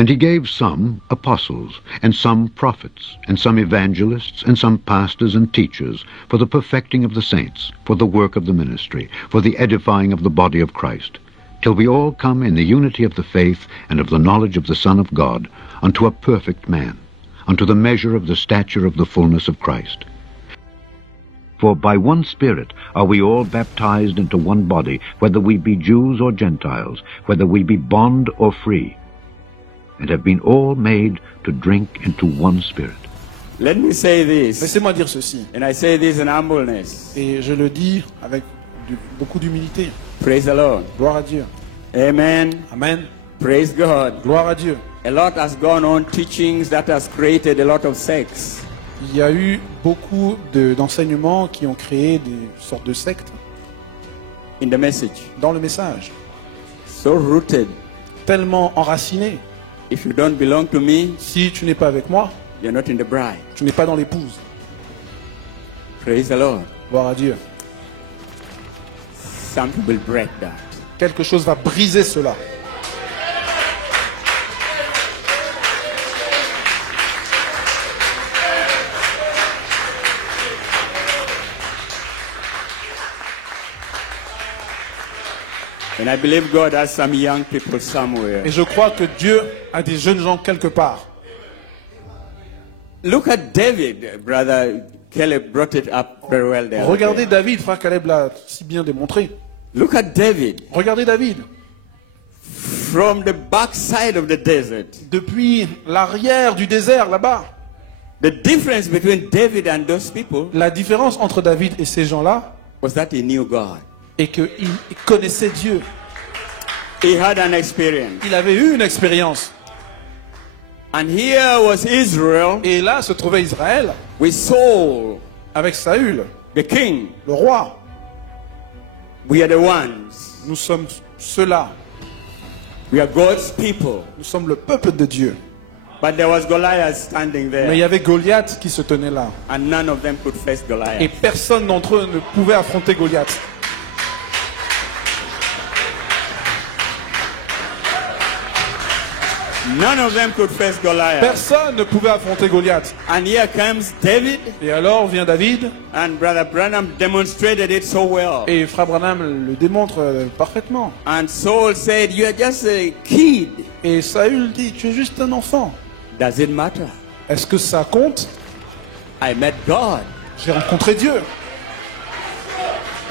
And he gave some apostles, and some prophets, and some evangelists, and some pastors and teachers, for the perfecting of the saints, for the work of the ministry, for the edifying of the body of Christ, till we all come in the unity of the faith and of the knowledge of the Son of God, unto a perfect man, unto the measure of the stature of the fullness of Christ. For by one Spirit are we all baptized into one body, whether we be Jews or Gentiles, whether we be bond or free, and have been all made to drink into one Spirit. Let me say this. Laissez-moi dire ceci. And I say this in humbleness. Et je le dis avec beaucoup d'humilité. Praise the Lord. Gloire à Dieu. Amen. Amen. Praise God. Gloire à Dieu. A lot has gone on teachings that has created a lot of sects. Il y a eu beaucoup d'enseignements qui ont créé des sortes de sectes In the message. dans le message. So rooted. Tellement enracinés. If you don't belong to me, Si tu n'es pas avec moi, you're not in the bride. tu n'es pas dans l'épouse. Praise the Lord. Gloire à Dieu. Something will break that. Quelque chose va briser cela. And I believe God has some young people somewhere. Et je crois que Dieu a des jeunes gens quelque part. Look at David, brother Caleb brought it up very well there. Regardez David, frère Caleb l'a si bien démontré. Look at David. Regardez David. From the backside of the desert. Depuis l'arrière du désert, là-bas. The difference between David and those people La différence entre David et ces gens-là was that he knew God. est qu'il connaissait Dieu. He had an experience. Il avait eu une expérience. And here was Israel Et là se trouvait Israël with Saul, avec Saül, the king. le roi. We are the ones. Nous sommes ceux-là. We are God's people. Nous sommes le peuple de Dieu. But there was Goliath standing Mais il there. y avait Goliath qui se tenait là. And none of them could face Et Goliath. personne d'entre eux ne pouvait affronter Goliath. None of them could face Goliath. Personne ne pouvait affronter Goliath. And here comes David. Et alors vient David. And Brother Branham demonstrated it so well. Et Frère Branham le démontre parfaitement. And Saul said, you are just a kid. Et Saül dit, tu es juste un enfant. Does it matter? Est-ce que ça compte? I met God. J'ai rencontré Dieu.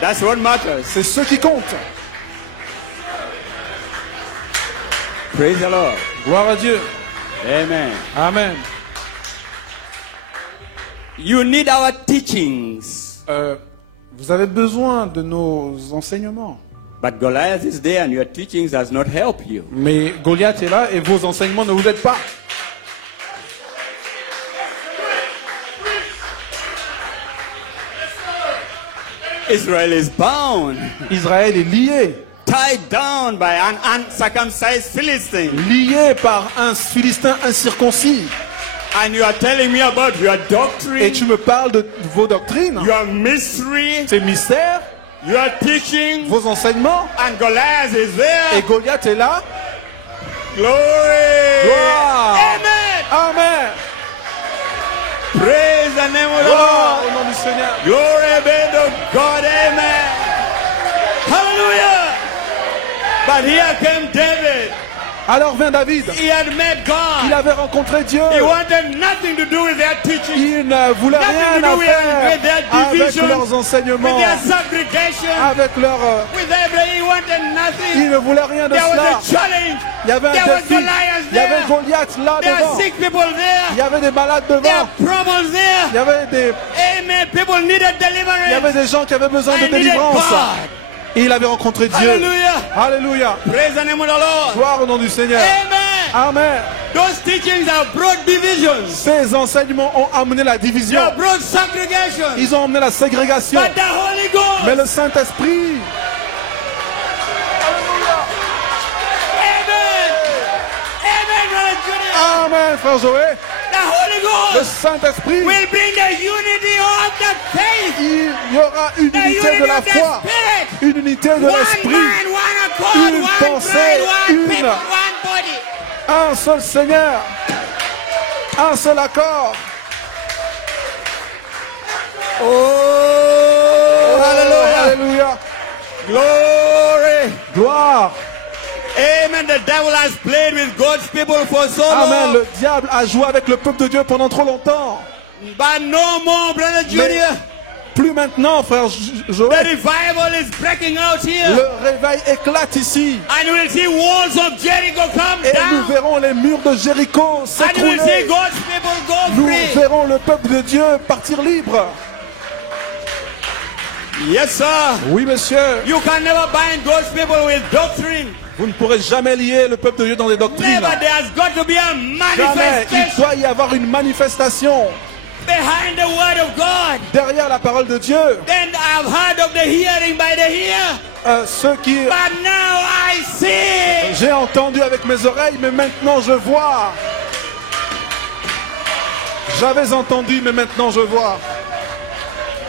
That's what matters. C'est ce qui compte. Praise the Lord. Gloire à Dieu. Amen. Amen. You need our teachings. Vous avez besoin de nos enseignements. But Goliath is there and your teachings does not help you. Mais Goliath est là et vos enseignements ne vous aident pas. Israel is bound, Israël est lié. tied down by an uncircumcised Philistine. Lié par un Philistin incirconcis. And you are telling me about your Et doctrine, tu me parles de vos doctrines, your mystery, ces mystères, your teaching, vos enseignements. and Goliath is Et there. Goliath est là. Glory. Gloire. Amen. Amen. Praise the name of the Gloire Lord. au nom du Seigneur. Glory be to God. Amen. Hallelujah. But here came David. Alors vient David. He had met Il God. avait rencontré Dieu. He wanted nothing to do with their teaching, Il ne voulait rien à with their faire avec divisions, leurs with enseignements, their segregation, avec leur... with everything. He wanted Il nothing. ne voulait rien de There was cela. a challenge. Il y avait un There was défi. Goliath Il y avait there. Goliath là There are devant. sick people Il there. y avait des malades There devant. are problems there. Il y avait des, Amen. People needed il y avait deliverance. des gens qui avaient besoin de I needed délivrance. God. Et il avait rencontré Dieu. Hallelujah. Alléluia. Praise the name of the Lord. Gloire au nom du Seigneur. Amen. Amen. Those teachings have brought divisions. Ces enseignements ont amené la They division. have brought segregation. Ils ont amené la ségrégation. But the Holy Ghost. Mais le Saint-Esprit, Amen. Amen, Brother Junior. Amen, frère Joël, The Holy le Ghost Saint-Esprit, will bring the unity of the faith. il y aura une The unité unity de la of the foi, spirit. une unité de One l'esprit, mind, one accord, Une one pensée, pride, one une- people, one body. Un seul Seigneur. Un seul accord. Oh, hallelujah. Alléluia. Glory. Gloire. Amen. The devil has played with God's people for so Amen. long. Le diable a joué avec le peuple de Dieu pendant trop longtemps. But no more, Brother Junior. Plus maintenant, frère The Joël. revival is breaking out here. Le réveil éclate ici. And you will see walls of Jericho come Et nous down. verrons les murs de Jéricho And you will see s'écrouler. God's people go Nous free. verrons le peuple de Dieu partir libre. Yes, sir. Oui, monsieur. You can never bind God's people with doctrine. Vous ne pourrez jamais lier le peuple de Dieu dans des doctrines. Never. There's got to be a Jamais. Il manifestation doit y avoir une manifestation behind the word of God. derrière la parole de Dieu. Then I've heard of the hearing by the hear. Ceux qui... But now I see. J'ai entendu avec mes oreilles, mais maintenant je vois. J'avais entendu, mais maintenant je vois.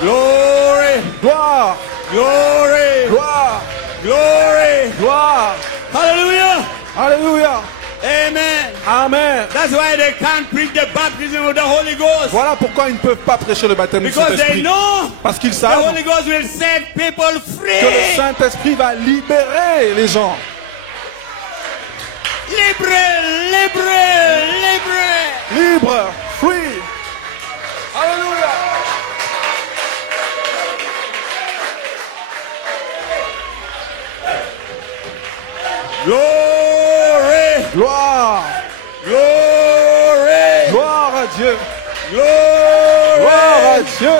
Glory. Gloire, Glory. gloire, Glory. gloire. Hallelujah. Alléluia. Amen. Amen. That's why they can't preach the baptism of the Holy Ghost. Voilà pourquoi ils ne peuvent pas prêcher le baptême du Because they Saint-Esprit. know Parce qu'ils the savent Holy Ghost will set people que le free. Saint-Esprit va libérer les gens. Libre, libre, libre. Libre, free. Alléluia. Glory, Gloire, glory, gloire à Dieu. glory, Gloire à Dieu.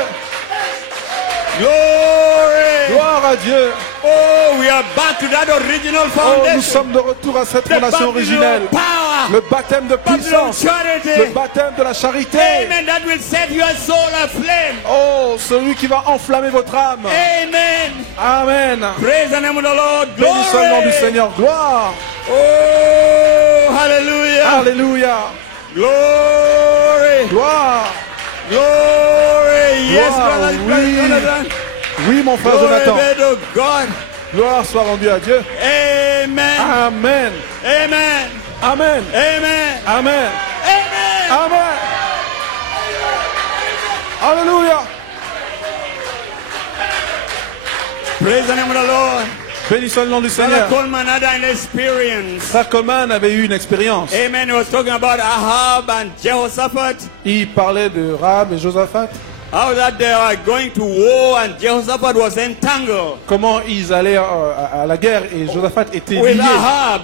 glory. Gloire à Dieu. Oh, we are back to that original Oh, nous foundation. sommes de retour à cette The fondation baptism originelle. of power, Le baptême de baptism of puissance. Le charity. baptême de la charité. Amen. That will set your soul aflame. Oh, celui qui va enflammer votre âme. Amen. Amen. Praise the name of the Lord. Béni soit le nom du Glory. Seigneur. Gloire. Oh, hallelujah. Alléluia. Glory. Gloire. Glory. Yes, Gloire, brother, oui. Jonathan. Oui, mon frère Glory Jonathan. be to God. Gloire soit rendue à Dieu. Amen. Amen. Amen. Amen. Amen. Amen. Amen. Amen. Alléluia. Praise the name of the Lord. Béni soit le nom du Brother Seigneur. Coleman had an experience. Frère Coleman avait eu une expérience. Amen. He was talking about Ahab and Jehoshaphat. Il parlait de Rahab et Josaphat. How that they were going to war and Jehoshaphat was entangled Comment ils allaient à la guerre et Josaphat était with lié Ahab.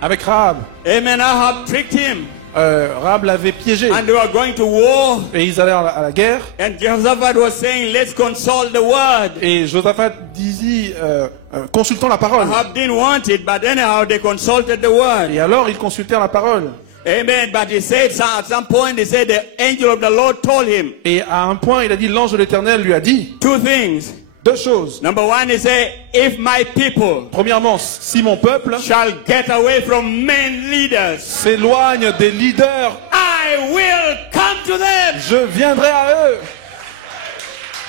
avec Rahab. Amen. Ahab tricked him. Rahab l'avait piégé And they were going to war. et ils allaient à la guerre. And Jehoshaphat was saying, let's consult the word. Et Josaphat disait, consultons la parole. Ahab didn't want it, but anyhow they consulted the word. Et alors ils consultèrent la parole. Amen. But he said, at some point, he said the angel of the Lord told him Et à un point, il a dit, l'ange de l'Éternel lui a dit two things. deux choses. Number one, he said, if my people Premièrement, si mon peuple shall get away from men leaders, s'éloigne des leaders, I will come to them. je viendrai à eux.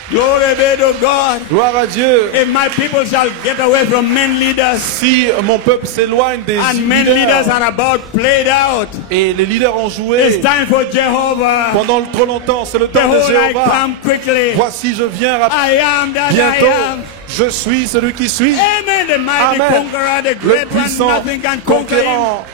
Glory be to God. Gloire à Dieu. If my people shall get away from men leaders, Si mon peuple s'éloigne des and men leaders leaders are about played out, et les leaders ont it's joué time for Jehovah. pendant trop longtemps, c'est le temps de Behold, I Jéhovah. come quickly. Voici, je viens I am that I bientôt. am. Je suis celui qui suis. Amen. The mighty Amen. conqueror, the Le great one, puissant nothing can conquer him. conquérant.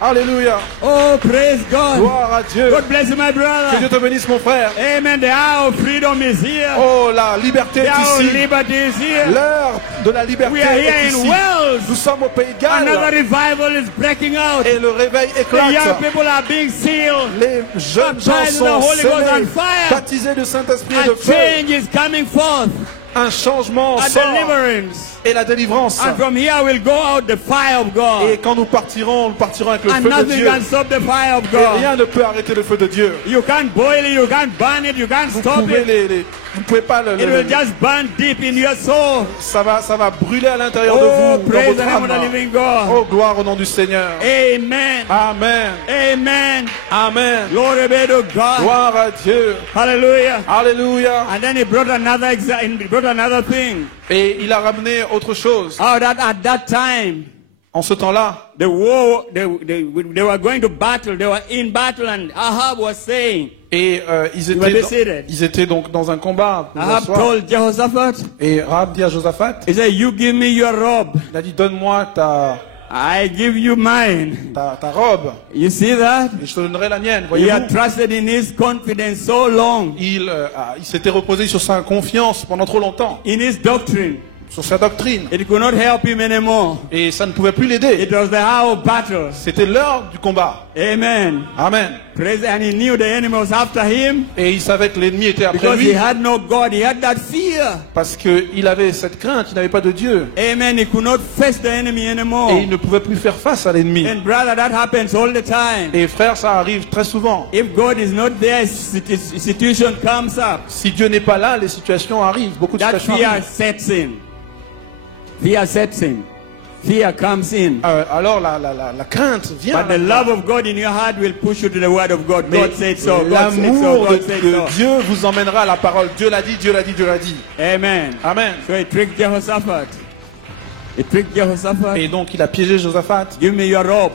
Alléluia. Oh, praise God. Gloire à Dieu. God bless you, my Que Dieu brother. te bénisse, mon frère. Amen. The hour of freedom is here. Oh, la liberté The est hour of ici. liberty is here. L'heure de la liberté We are est here in ici. Wales. Nous sommes au Pays de Another Galles revival is breaking out. et le réveil The young éclate. people are being sealed. Les jeunes gens Baptized in the sont Holy Ghost scellés, and fire. baptisés du Saint-Esprit et de And feu. change is coming forth. Un changement A sort deliverance. et la délivrance. And from here will go out the fire of Et God. quand nous partirons avec le And feu de nothing Dieu. can stop the fire of Et God. rien ne peut arrêter le feu de Dieu. You can't boil it, you can't burn it, you can't Vous stop pouvez it. vous pouvez pas It will just burn deep in your soul. ça va brûler à l'intérieur de Oh, vous, dans praise votre the name of the âme. living God. Oh, gloire au nom du Seigneur. Amen. Amen. Amen. Amen. Glory be to God. Gloire à Dieu. Hallelujah. Alléluia. And then he brought another thing. Et il a ramené autre chose. Oh, that at that time, En ce temps-là, the war, they were going to battle. They were in battle, and Ahab was saying, et ils étaient donc dans un combat. Ahab told Jehoshaphat, et Rahab dit à Josaphat, he said, you give me your robe. Il a dit, donne-moi I give you mine. ta robe. You see that? Et je te donnerai la mienne. He had trusted in his confidence so long. Il s'était reposé sur sa confiance pendant trop longtemps. In his doctrine. Sur sa doctrine. It could not help him anymore. Et ça ne pouvait plus l'aider. It was the hour of battle. C'était l'heure du combat. Amen. Amen. Praise, and he knew the enemy was after him. Et il savait que l'ennemi était après because lui. He had no God, he had that fear. Parce qu'il avait cette crainte, il n'avait pas de Dieu. Amen. He could not face the enemy anymore. Et il ne pouvait plus faire face à l'ennemi. And brother, that happens all the time. Et frère, ça arrive très souvent. If God is not there, situation comes up. Si Dieu n'est pas là, les situations arrivent. Beaucoup de situations fear arrivent. sets in. Fear sets in. Fear comes in. Alors la crainte vient. But the love of God in your heart will push you to the word of God. God said so. L'amour de Dieu vous emmènera à la parole. Dieu l'a dit, Dieu l'a dit, Dieu l'a dit. Amen. Amen. So he tricked Jehoshaphat. Et donc il a piégé Josaphat. Give me your robe.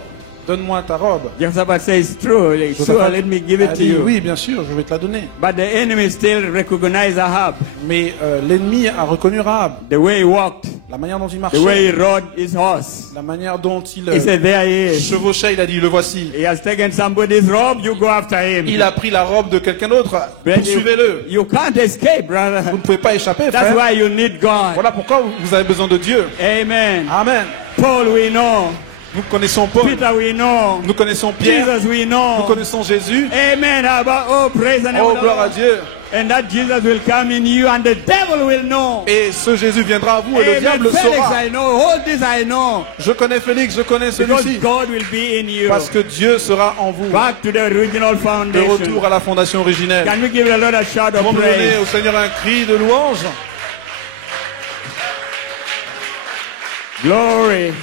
Donne-moi ta robe. Jehoshaphat says, true. Sure, let me give it to you. Oui, bien sûr, je vais te la donner. But the enemy still recognized Ahab. Mais l'ennemi a reconnu Rahab. The way he walked. La manière dont il marchait. The way he rode his horse. La manière dont il said, there he is. chevauchait, il a dit, le voici. He has taken somebody's robe, you go after him. Il a pris la robe de quelqu'un d'autre. Poursuivez-le. You can't escape, brother. Vous ne pouvez pas échapper, frère. That's why you need God. Voilà pourquoi vous avez besoin de Dieu. Amen. Amen. Paul, we know. Nous connaissons Paul. Peter, we know. Nous connaissons Pierre. Jesus, we know. Nous connaissons Jésus. Amen. Oh, praise the name of the gloire à Lord. Dieu. And that Jesus will come in you and the devil will know. Et ce Jésus viendra à vous et le diable Felix, saura. I know. All this I know. Je connais Félix, je connais celui-ci. God will be in you. Parce que Dieu sera en vous. Back to the original De foundation. retour à la fondation originelle. Can we give the Lord a shout of Pouvons nous donner praise? au Seigneur un cri de louange. Glory.